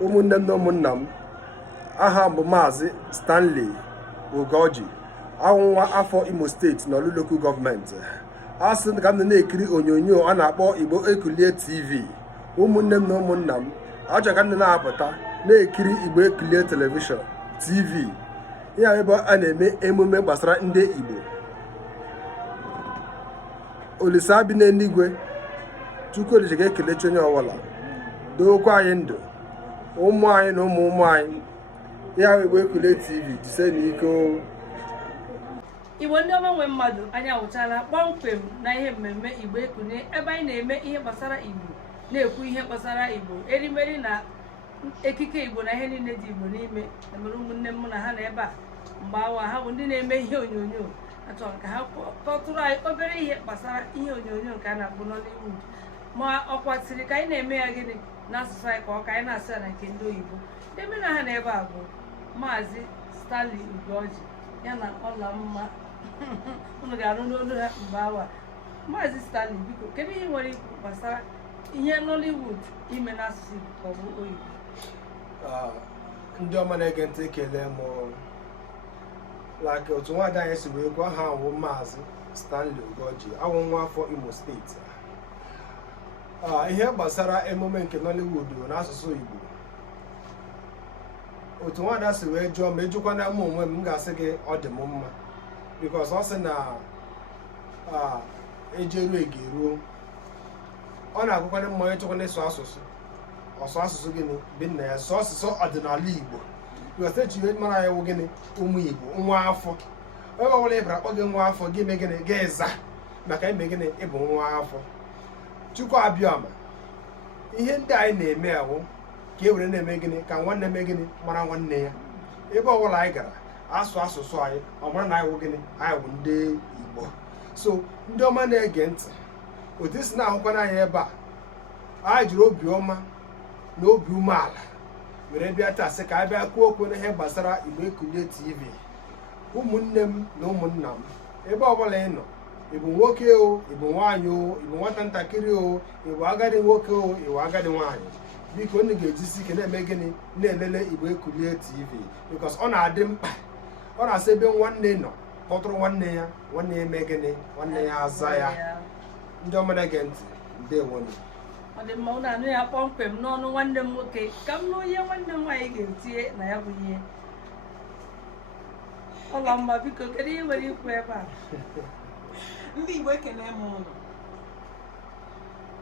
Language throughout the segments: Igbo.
ụmụnne m na ụmụnna m, aha bụ Maazị Stanley Ugoji, nwa afọ Imo steeti n'Olu Local Government. A sị ka m na-ekiri onyonyo a na-akpọ Igboekunie TV. Ụmụnne m na ụmụnna m, achọrọ ka m na-apụta na-ekiri Igboekunie telivishọn TV. Ya ebe a na-eme emume gbasara ndị Igbo. Olisa bi n'eluigwe, Chukwu Olisa ga-ekelechi onye ọbụla, dookwa anyị ndụ, ụmụ anyị na ụmụ ụmụ anyị. Ya Igboekunie TV jise n'iko. Igbo ndị ọma nwe mmadụ, anyị awụchala kpọmkwem na ihe mmemme Igboekunie, ebe anyị na-eme ihe gbasara Igbo, na-ekwu ihe gbasara Igbo, erimeri na ekike Igbo na ihe niile dị Igbo n'ime. Emere ụmụnne m na ha na ebe a mgbe awa ha bụ ndị na-eme ihe onyonyo. Achọrọ ka ha kọtụrụ anyị obere ihe gbasara ihe onyonyo nke a na-akpọ Nollywood, ma ọ kwatịrị ka anyị na-eme ya gịnị n'asụsụ anyị ka ọ ka anyị na-asụ ya na nke ndị oyibo. Ndị eme na ha na ebe a bụ Maazị Stanley Ugoji ya na Ọlamma. Unu ga-anụ n'olu ha mgbe awa. Maazị Stanley, biko kedu ihe nwere ikwu gbasara ihe Nollywood ime n'asụsụ Igbo ka ọ bụ oyibo? Ndị ọma na-ege ntị, ekele m like otu nwaada anyị si wee gwa ha awụ Maazị Stanley Ugoji, awụ nwa afọ Imo steeti. Ihe gbasara emume nke Nollywood n'asụsụ Igbo, otu nwaada si wee jụọ ma ejụkwana m onwe m ga-asị gị ọ dị m mma, because ọ sị na ejeru egeruo. Ọ na-agụkwana mma ịchọkwana ịsụ asụsụ, ọsụ asụsụ gịnị bi nna ya, sụọ asụsụ ọdịnala Igbo. Because eji mara ya wụ gịnị, ụmụ Igbo, nwa afọ. Onye ọbụla ị bara akpọ gị nwa afọ, gị mee gịnị, gị za maka ime gịnị, ịbụ nwa afọ. Chukwu abịama, ihe ndị anyị na-eme awụ ka e were na-eme gịnị, ka nwanne mee gịnị, mara nwanne ya. Ebe ọbụla anyị gara asụ asụsụ anyị, ọ mara na anyị wụ gịnị, anyị wụ ndị Igbo. So ndị ọma na-ege ntị, otu isi na-ahụkwana anyị ebe a, anyị jiri obiọma na obi umeala were bịa taa sị ka anyị bịa kwuo okwu n'ihe gbasara Igboekunie TV. Ụmụnne m na ụmụnna m, ebe ọbụla ị nọ, ịbụ nwoke o, ịbụ nwaanyị o, ịbụ nwata ntakịrị o, ịbụ agadi nwoke o, ịbụ agadi nwaanyị, biko unu ga-ejisi ike na-eme gịnị, na-elele Igboekunie TV, because ọ na-adị mkpa. Ọ na-asị ebe nwanne nọ kpọtụrụ nwanne ya, nwanne ya eme gịnị, nwanne ya aza ya. Ndị ọma na-ege ntị, ndewonu. Ọ dị mma, unu anụ ya kpọmkwem n'ọnụ nwanne m nwoke, ka m nụ ihe nwanne m nwaanyị ga-etinye na ya bụ ihe. Ọlamma, biko kedu ihe nwere ikwu ebe a? Ndị Igbo ekele m ụlọ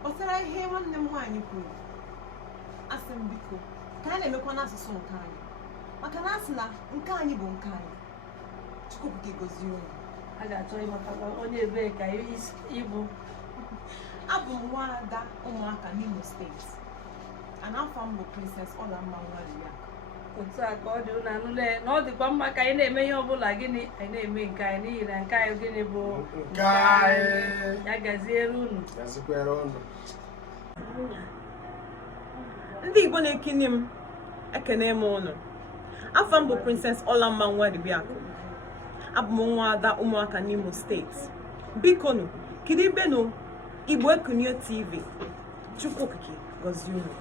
gbasara ihe nwanne m nwaanyị kwuru. Asị m biko ka a na-emekwa n'asụsụ nke anyị, maka na asị na nke anyị bụ nke anyị. Chukwu ka gozie unu. A ga-achọ ịmata onye ebee ka ịbụ. Abụ m nwaada ụmụaka n'Imo steeti, and afọ m bụ Princess Ọlamma Nwadia. Otu a ka ọ dị, unu anụle na ọ dịkwa mma ka anyị na-eme ihe ọbụla gịnị, anyị na-eme nke anyị, n'ihi na nke anyị gịnị bụ nke anyị. Ya gaziere unu. Gazikwere unu. Ndị Igbo na-ekini m, ekene m ụnụ. Afọ m bụ Princess Ọlamma Nwadia. Abụ m nwaada ụmụaka n'Imo steeti. Biko nụ, kedu ebe nụ Igboekunie TV. Chukwu okike gọzie unu.